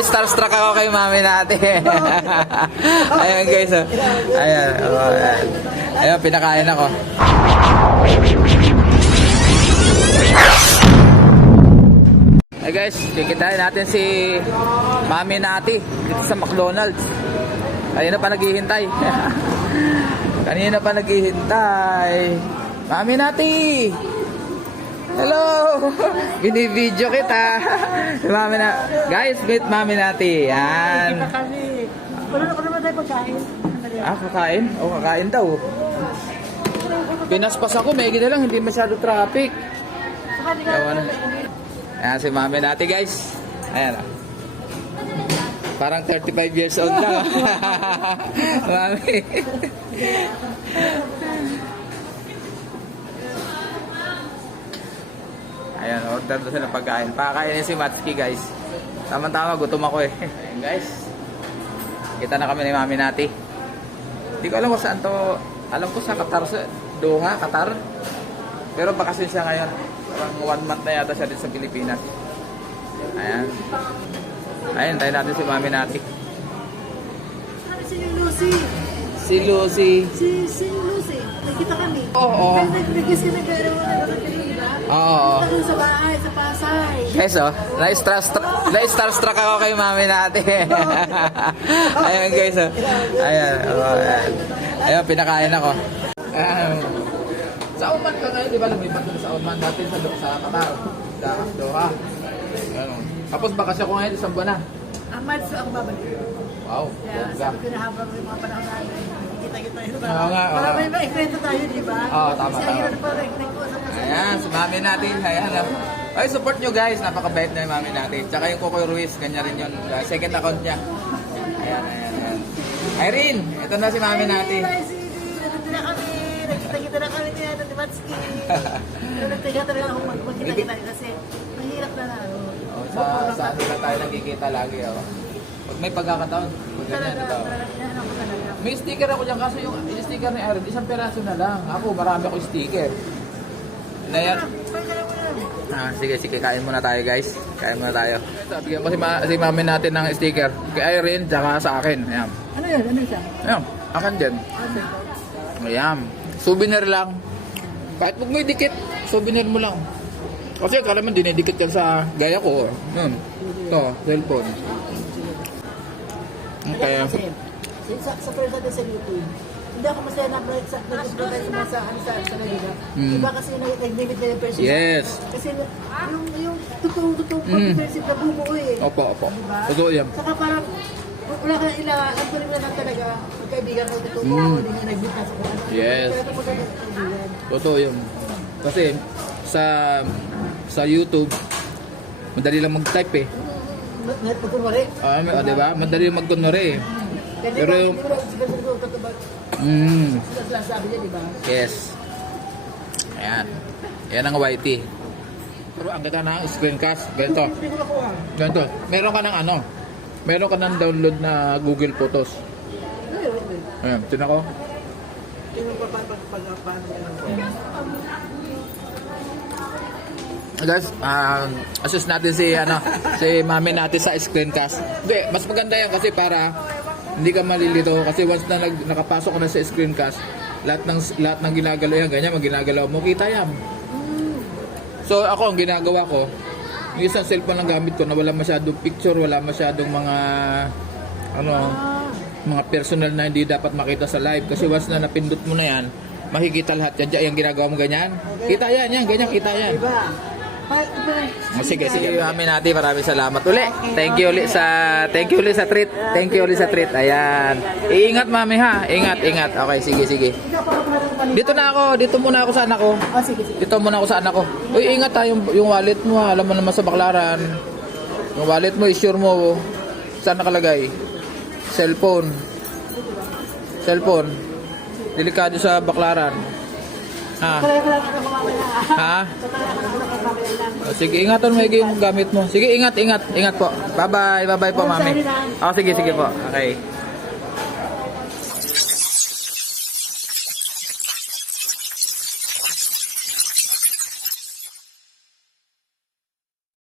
Na-starstruck ako kay mami natin. Ayan guys. Oh. Ayan. Oh, ayan. Ayan, pinakain ako. Hey guys, kikitain natin si Mami Nati dito sa McDonald's. Kanina pa naghihintay. Kanina pa naghihintay. Mami Nati! Hello! Binibidyo kita. Mami na. Guys, meet Mami Nati. Yan. Kita kami. Ano naman tayo pagkain? Ah, kakain? O, kakain daw. Pinaspas ako, may gina lang, hindi masyado traffic. Ewan na. Ayan si Mami Nati guys. Ayan. Parang 35 years old lang. Mami. Ayan, order doon sila pagkain. Pakakainin si Matsuki guys. Tama-tama, gutom ako eh. Ayan guys. Kita na kami ni Mami Nati. Hindi ko alam kung saan to. Alam ko sa Qatar, sa Doha, Qatar. Pero bakasin siya ngayon. Parang 1 month na yata siya dito sa Pilipinas. Ayan. Ayan, tayo natin si Mami Nati. Si Lucy. Si Lucy. Si Lucy. Nakita kami. Oo. Nag-guess ka nag-aaraw na diba? Oo. Nakita sa bahay, sa Pasay. Guys, oh, na-starstruck ako kay Mami Nati. Ayan guys, oh. Ayan, oh, ayan. Ayan, pinakain ako. Ayan. Sa Oman ka ngayon, di ba? Lumipat ko sa Oman natin sa Qatar. Sa Doha. Ayan. Tapos bakasya ko ngayon, isang buwan na. Ahmad, so ako babalik. Wow, Kaya bongga. sabi ko na habang may mga panahon natin, kita-kita yun. Oo nga, oo. Para may maikwento tayo, di ba? Oo, tama, Kasi tama. ang hirap pa rin, nag-uusap kasi. Ayan, si Mami natin. Ayan, oh. Ay, support nyo guys. Napakabait na yung Mami natin. Tsaka yung Kokoy Ruiz, kanya rin yun. Second account niya. Ayan, ayan, ayan. Irene, ito na si Mami natin. Hi, Cindy! Nandito na kami! Nagkita-kita na kami niya, Tati Matsuki! Pero nagtiga talaga akong magkita-kita kasi mahirap na ano. Oh, sa ano lang tayo nagkikita lagi. Oh. Pag may pagkakataon, pag ganyan, Talaga, ito. inahanap ko talaga. May sticker ako dyan kaso yung sticker ni Irene, isang peraso na lang. Ako, marami ako sticker. Na yan. Ah, sige, kain muna tayo guys. Kain muna tayo. Bigyan ko si Mami natin ng sticker. Kay Irene, tsaka sa akin. Ayan. Ano yun? Ano siya? Ayan, akin din. Ayan. Souvenir lang. Kahit huwag mo idikit, souvenir mo lang. Kasi kala man dinidikit yan sa gaya ko. Yun. Ito, cellphone. Okay. Kasi sa first natin sa YouTube, hindi ako masaya na nag-advertise sa Manila. Iba kasi nag-limit na yung person. Yes. Kasi yung totoong pag-person na bumuo eh. Opo. Diba? Totoo yan. Saka parang wala ka ila, ang tuloy na lang talaga magkaibigan ko totoo mo, hindi nga nag-meet na sa kanya. Yes. Pero ito magkaibigan. Totoo yun. Kasi sa YouTube, madali lang mag-type eh. Pagkunwari. Diba? Madali lang mag-kunwari eh. Pero yung... Sabi niya, diba? Yes. Ayan. Ayan ang YT. Pero ang ganda na screencast. Ganito. Hindi ko nakuha. Ganito. Meron ka ng ano? Meron ka ng download na Google Photos. Ayan. Tinan ko. Guys, assist natin si Mami natin sa screencast. Hindi, mas maganda yan kasi para hindi ka malilito kasi once na nakapasok ka na sa screencast, lahat ng ginagalaw yan, ganyan, maginagalaw mo, kita yan. So ako, ang ginagawa ko, yung isang cellphone lang gamit ko na wala masyadong picture, wala masyadong mga personal na hindi dapat makita sa live kasi once na napindot mo na yan, makikita lahat yan, yung ginagawa mo ganyan. Kita yan, ganyan, kita yan. Sige. Mami natin, maraming salamat uli. Thank you uli sa treat. Thank you uli sa treat. Ayan. Iingat mami ha. Ingat. Okay, sige. Dito muna ako sa anak ko. Dito muna ako sa anak ko. Uy, ingat ha yung wallet mo ha. Alam mo naman sa Baklaran. Yung wallet mo, i-sure mo saan nakalagay. Cellphone. Delikado sa Baklaran. Ha? Sige, ingatan mo yung gamit mo. Sige, ingat po. Bye-bye po, mami. Sige po. Okay.